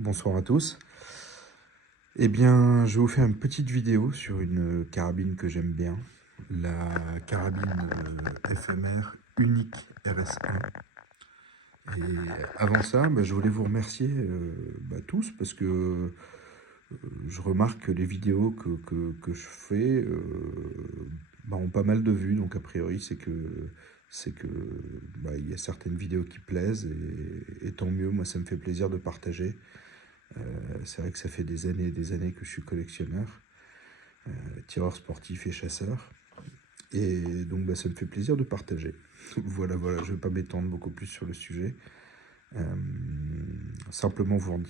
Bonsoir à tous. Eh bien, je vais vous faire une petite vidéo sur une carabine que j'aime bien, la carabine FMR Unique RS1. Et avant ça, je voulais vous remercier tous parce que je remarque que les vidéos que je fais ont pas mal de vues, donc a priori c'est que il y a certaines vidéos qui plaisent et tant mieux. Moi, ça me fait plaisir de partager. C'est vrai que ça fait des années et des années que je suis collectionneur, tireur sportif et chasseur. Et donc ça me fait plaisir de partager. Voilà, je ne vais pas m'étendre beaucoup plus sur le sujet. Simplement vous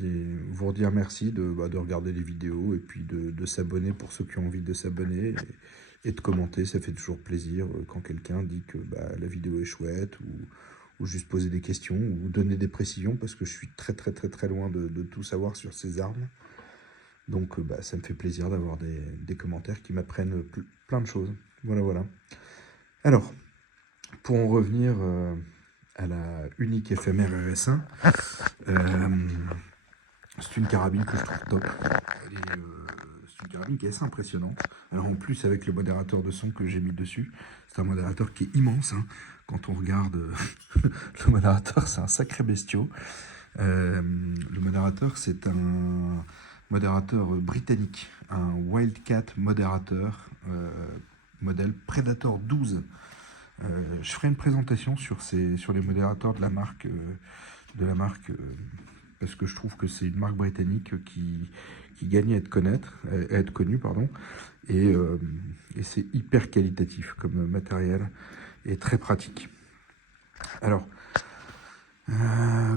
redire merci de regarder les vidéos et puis de s'abonner pour ceux qui ont envie de s'abonner et de commenter. Ça fait toujours plaisir quand quelqu'un dit que la vidéo est chouette ou juste poser des questions ou donner des précisions parce que je suis très loin de tout savoir sur ces armes. Donc ça me fait plaisir d'avoir des commentaires qui m'apprennent plein de choses. Voilà. Alors, pour en revenir à la unique FMR RS1, c'est une carabine que je trouve top. C'est une carabine qui est assez impressionnante. Alors en plus, avec le modérateur de son que j'ai mis dessus, c'est un modérateur qui est immense. Quand on regarde le modérateur, c'est un sacré bestiau. Le modérateur, c'est un modérateur britannique, un Wildcat modérateur, modèle Predator 12. Je ferai une présentation sur les modérateurs de la marque, parce que je trouve que c'est une marque britannique qui gagne à être connue, et c'est hyper qualitatif comme matériel et très pratique. Alors,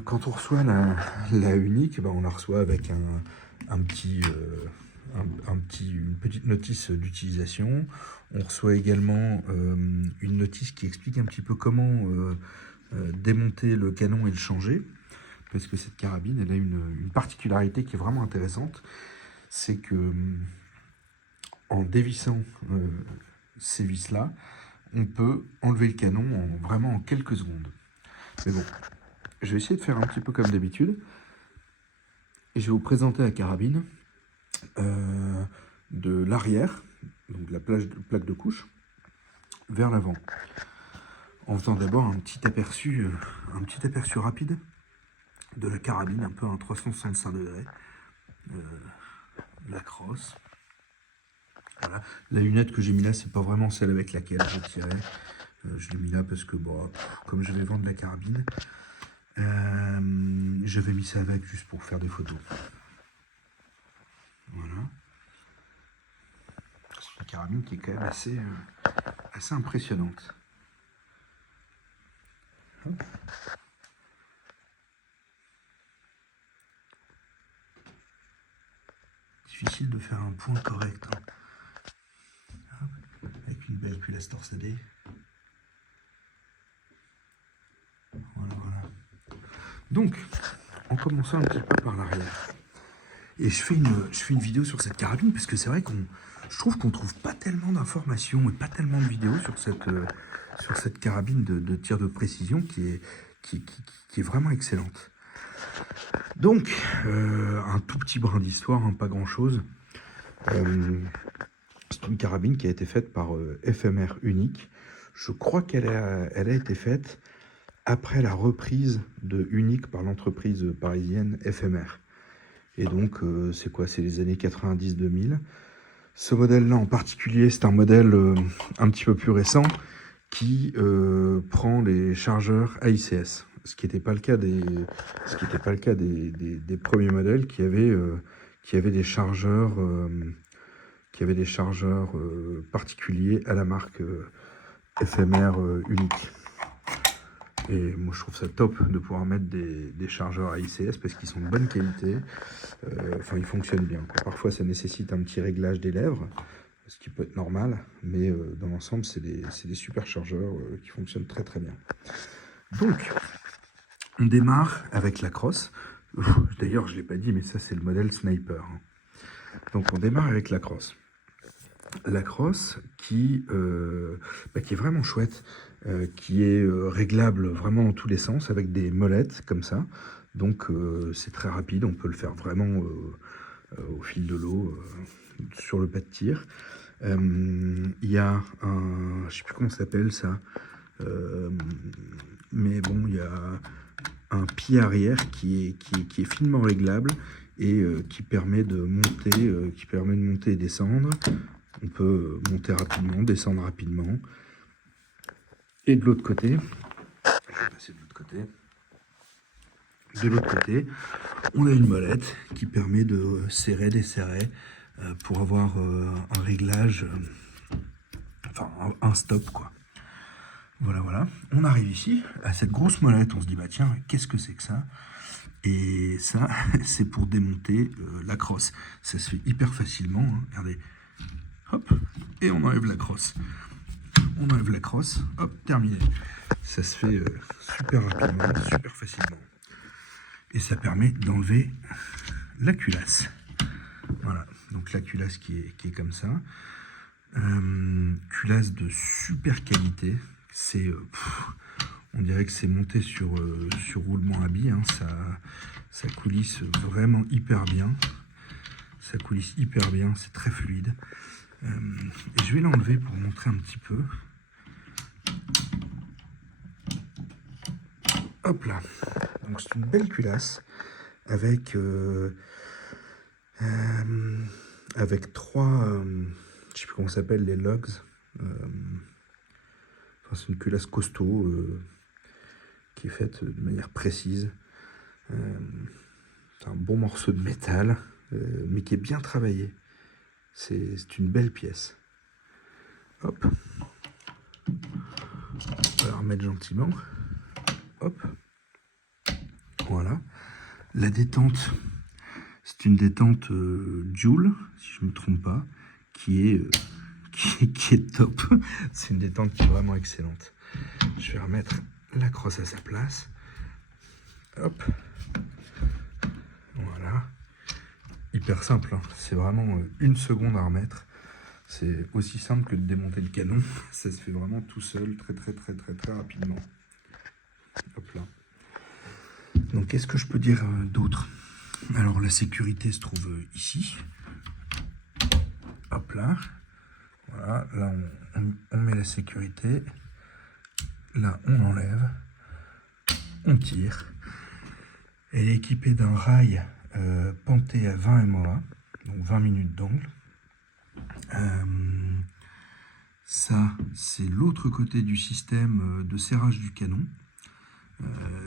quand on reçoit la unique, on la reçoit avec une petite notice d'utilisation. On reçoit également une notice qui explique un petit peu comment démonter le canon et le changer. Parce que cette carabine, elle a une particularité qui est vraiment intéressante. C'est que en dévissant ces vis-là, on peut enlever le canon vraiment en quelques secondes. Mais bon, je vais essayer de faire un petit peu comme d'habitude. Et je vais vous présenter la carabine de l'arrière, donc la plaque de couche, vers l'avant. En faisant d'abord un petit aperçu rapide de la carabine, un peu en 365 degrés. La crosse. Voilà. La lunette que j'ai mis là, c'est pas vraiment celle avec laquelle je tirais. Je l'ai mis là parce que, comme je vais vendre la carabine, j'avais mis ça avec juste pour faire des photos. Voilà. C'est une carabine qui est quand même assez impressionnante. Hop. Difficile de faire un point correct. Avec une belle culasse torsadée. Voilà. Donc, en commençant un petit peu par l'arrière. Et je fais une vidéo sur cette carabine parce que c'est vrai je trouve qu'on trouve pas tellement d'informations et pas tellement de vidéos sur cette carabine de tir de précision qui est vraiment excellente. Donc, un tout petit brin d'histoire, pas grand chose. C'est une carabine qui a été faite par FMR Unique. Je crois qu'elle a été faite après la reprise de Unique par l'entreprise parisienne FMR. Et donc, c'est les années 90-2000. Ce modèle-là en particulier, c'est un modèle un petit peu plus récent qui prend les chargeurs AICS. Ce qui n'était pas le cas des premiers modèles qui avaient des chargeurs particuliers à la marque FMR Unique. Et moi je trouve ça top de pouvoir mettre des chargeurs AICS parce qu'ils sont de bonne qualité. Ils fonctionnent bien. Parfois ça nécessite un petit réglage des lèvres, ce qui peut être normal, mais dans l'ensemble c'est des super chargeurs qui fonctionnent très bien. Donc on démarre avec la crosse. D'ailleurs je ne l'ai pas dit, mais ça c'est le modèle Sniper. Donc on démarre avec la crosse. La crosse qui est vraiment chouette, qui est réglable vraiment dans tous les sens avec des molettes comme ça. Donc c'est très rapide, on peut le faire vraiment au fil de l'eau sur le pas de tir. Il y a un, je sais plus comment ça s'appelle ça, mais bon, il y a un pied arrière qui est finement réglable et qui permet de monter et descendre. On peut monter rapidement, descendre rapidement. Et de l'autre côté, je vais passer de l'autre côté. De l'autre côté, on a une molette qui permet de serrer, desserrer pour avoir un réglage, enfin un stop quoi. Voilà, voilà. On arrive ici à cette grosse molette, on se dit bah tiens, qu'est-ce que c'est que ça? Et ça, c'est pour démonter la crosse. Ça se fait hyper facilement, hein. Regardez, hop, et on enlève la crosse. On enlève la crosse, hop, terminé. Ça se fait super rapidement, super facilement. Et ça permet d'enlever la culasse. Voilà, donc la culasse qui est comme ça. Culasse de super qualité. C'est, on dirait que c'est monté sur roulement à billes. Hein. Ça coulisse vraiment hyper bien. Ça coulisse hyper bien, c'est très fluide. Et je vais l'enlever pour montrer un petit peu. Hop là. Donc c'est une belle culasse avec trois, je sais plus comment ça s'appelle, les lugs. Enfin, c'est une culasse costaud qui est faite de manière précise. C'est un bon morceau de métal, mais qui est bien travaillé. C'est une belle pièce. Hop. On va la remettre gentiment. Hop. Voilà. La détente, c'est une détente Joule, si je ne me trompe pas, qui est top. C'est une détente qui est vraiment excellente. Je vais remettre la crosse à sa place. Hop. Voilà. Hyper simple, hein. C'est vraiment une seconde à remettre. C'est aussi simple que de démonter le canon. Ça se fait vraiment tout seul, très rapidement. Hop là. Donc qu'est-ce que je peux dire d'autre? Alors la sécurité se trouve ici. Hop là. Voilà, là on met la sécurité. Là on enlève. On tire. Elle est équipée d'un rail penté à 20 MOA, donc 20 minutes d'angle. Ça, c'est l'autre côté du système de serrage du canon.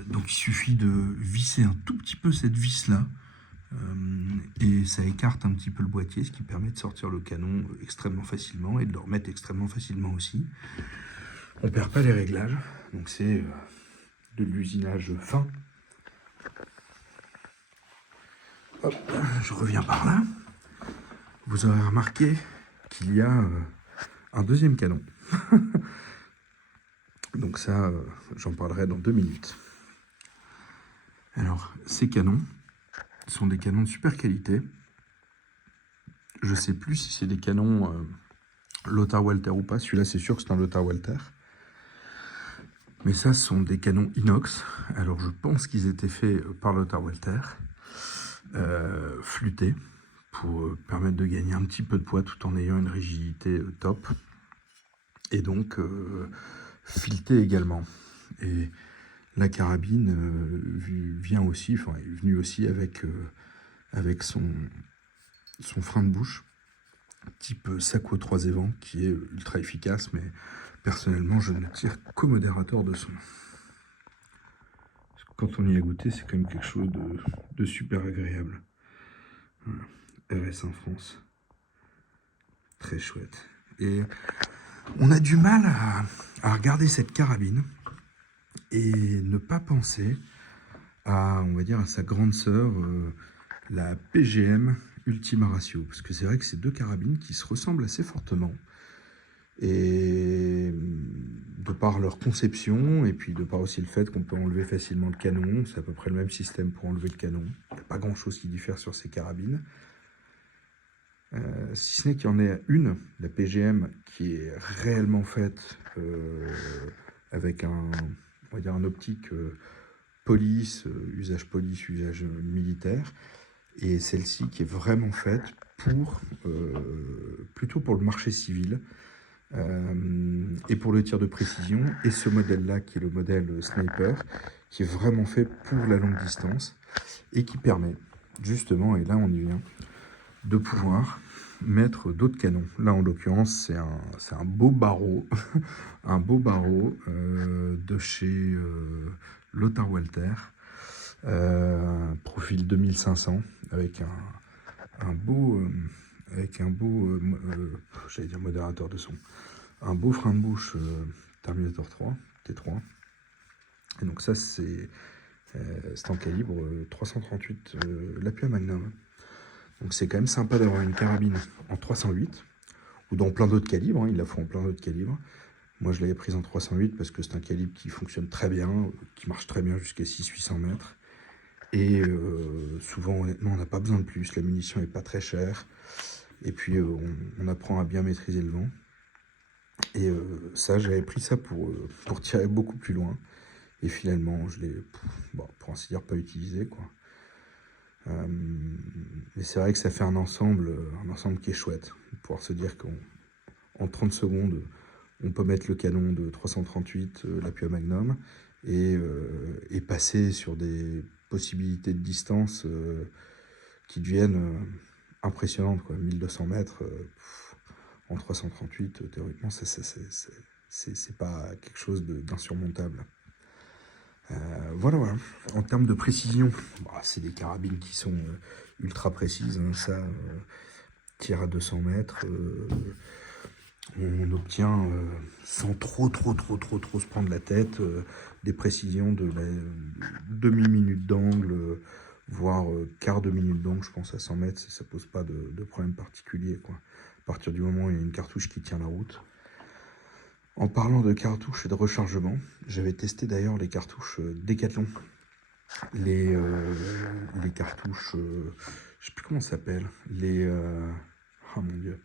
Donc il suffit de visser un tout petit peu cette vis-là et ça écarte un petit peu le boîtier, ce qui permet de sortir le canon extrêmement facilement et de le remettre extrêmement facilement aussi. On ne perd pas les réglages, donc c'est de l'usinage fin. Hop, je reviens par là. Vous aurez remarqué qu'il y a un deuxième canon. Donc ça, j'en parlerai dans 2 minutes. Alors, ces canons sont des canons de super qualité. Je ne sais plus si c'est des canons Lothar Walther ou pas. Celui-là, c'est sûr que c'est un Lothar Walther. Mais ça, ce sont des canons inox. Alors, je pense qu'ils étaient faits par Lothar Walther. Flûtés, pour permettre de gagner un petit peu de poids tout en ayant une rigidité top. Et donc, filetés également. Et la carabine vient aussi, enfin, est venue aussi avec son frein de bouche, type Sako 3 évents, qui est ultra efficace, mais personnellement, je ne tire qu'au modérateur de son. Parce que quand on y a goûté, c'est quand même quelque chose de super agréable. Voilà. RS1 France. Très chouette. Et on a du mal à regarder cette carabine et ne pas penser à, on va dire, à sa grande sœur, la PGM Ultima Ratio. Parce que c'est vrai que c'est deux carabines qui se ressemblent assez fortement. Et de par leur conception, et puis de par aussi le fait qu'on peut enlever facilement le canon, c'est à peu près le même système pour enlever le canon. Il n'y a pas grand-chose qui diffère sur ces carabines. Si ce n'est qu'il y en ait une, la PGM, qui est réellement faite avec on va dire un optique usage police, usage militaire. Et celle-ci qui est vraiment faite pour, plutôt pour le marché civil et pour le tir de précision. Et ce modèle-là, qui est le modèle Sniper, qui est vraiment fait pour la longue distance et qui permet justement, et là on y vient, de pouvoir mettre d'autres canons. Là en l'occurrence c'est un beau barreau, un beau barreau de chez Lothar Walther, profil 2500 avec un beau j'allais dire modérateur de son, un beau frein de bouche Terminator 3 T3. Et donc ça c'est en calibre 338 l'appui à Magnum. Donc c'est quand même sympa d'avoir une carabine en 308 ou dans plein d'autres calibres, hein, ils la font en plein d'autres calibres. Moi je l'avais prise en 308 parce que c'est un calibre qui fonctionne très bien, qui marche très bien jusqu'à 600-800 mètres. Et souvent honnêtement on n'a pas besoin de plus, la munition n'est pas très chère. Et puis on apprend à bien maîtriser le vent. Et ça j'avais pris ça pour tirer beaucoup plus loin. Et finalement je l'ai, bon, pour ainsi dire, pas utilisé quoi. Mais c'est vrai que ça fait un ensemble qui est chouette. Pouvoir se dire qu'en 30 secondes, on peut mettre le canon de 338, l'appui à Magnum, et passer sur des possibilités de distance qui deviennent impressionnantes, quoi. 1200 mètres en 338, théoriquement, c'est pas quelque chose d'insurmontable. Voilà. En termes de précision, bah, c'est des carabines qui sont ultra précises. Hein, ça, tir à 200 mètres, on obtient sans trop se prendre la tête, des précisions de la demi-minute d'angle, voire quart de minute d'angle, je pense à 100 mètres, ça pose pas de problème particulier, quoi. À partir du moment où il y a une cartouche qui tient la route. En parlant de cartouches et de rechargement, j'avais testé d'ailleurs les cartouches Decathlon. Les cartouches, je sais plus comment ça s'appelle, oh mon dieu,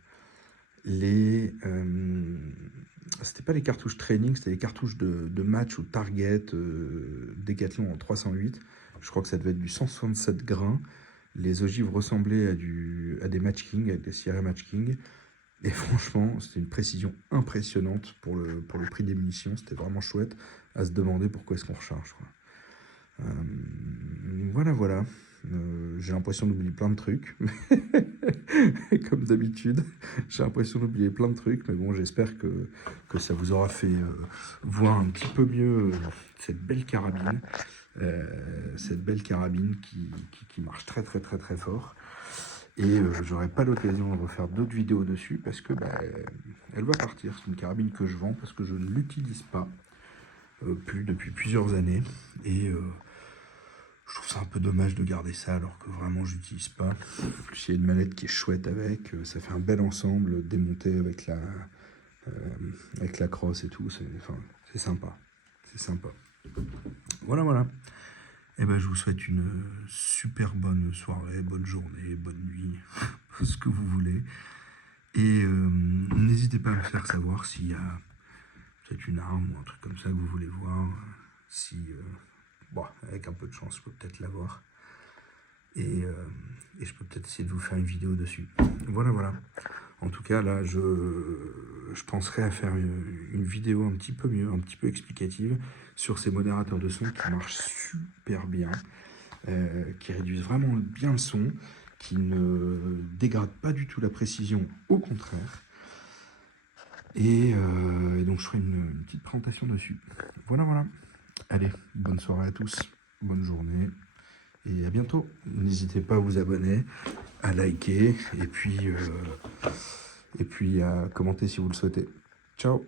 c'était pas les cartouches training, c'était les cartouches de match ou target Decathlon en 308. Je crois que ça devait être du 167 grains. Les ogives ressemblaient à des Match King, avec des cirés Match King. Et franchement, c'était une précision impressionnante pour le prix des munitions. C'était vraiment chouette à se demander pourquoi est-ce qu'on recharge, quoi. Voilà. J'ai l'impression d'oublier plein de trucs. Comme d'habitude, j'ai l'impression d'oublier plein de trucs. Mais bon, j'espère que ça vous aura fait voir un petit peu mieux cette belle carabine. Qui marche très fort. Et j'aurai pas l'occasion de refaire d'autres vidéos dessus parce que elle va partir. C'est une carabine que je vends parce que je ne l'utilise pas plus depuis plusieurs années. Et je trouve ça un peu dommage de garder ça alors que vraiment je l'utilise pas. En plus, il y a une manette qui est chouette avec. Ça fait un bel ensemble démonté avec la crosse et tout. C'est sympa. Voilà. Et je vous souhaite une super bonne soirée, bonne journée, bonne nuit, ce que vous voulez. Et n'hésitez pas à me faire savoir s'il y a peut-être une arme ou un truc comme ça que vous voulez voir. Si, avec un peu de chance, je peux peut-être l'avoir. Et je peux peut-être essayer de vous faire une vidéo dessus. Voilà. En tout cas, là, je penserai à faire une vidéo un petit peu mieux, un petit peu explicative sur ces modérateurs de son qui marchent super bien, qui réduisent vraiment bien le son, qui ne dégradent pas du tout la précision, au contraire. Et donc, je ferai une petite présentation dessus. Voilà. Allez, bonne soirée à tous, bonne journée. Et à bientôt. N'hésitez pas à vous abonner, à liker et puis à commenter si vous le souhaitez. Ciao.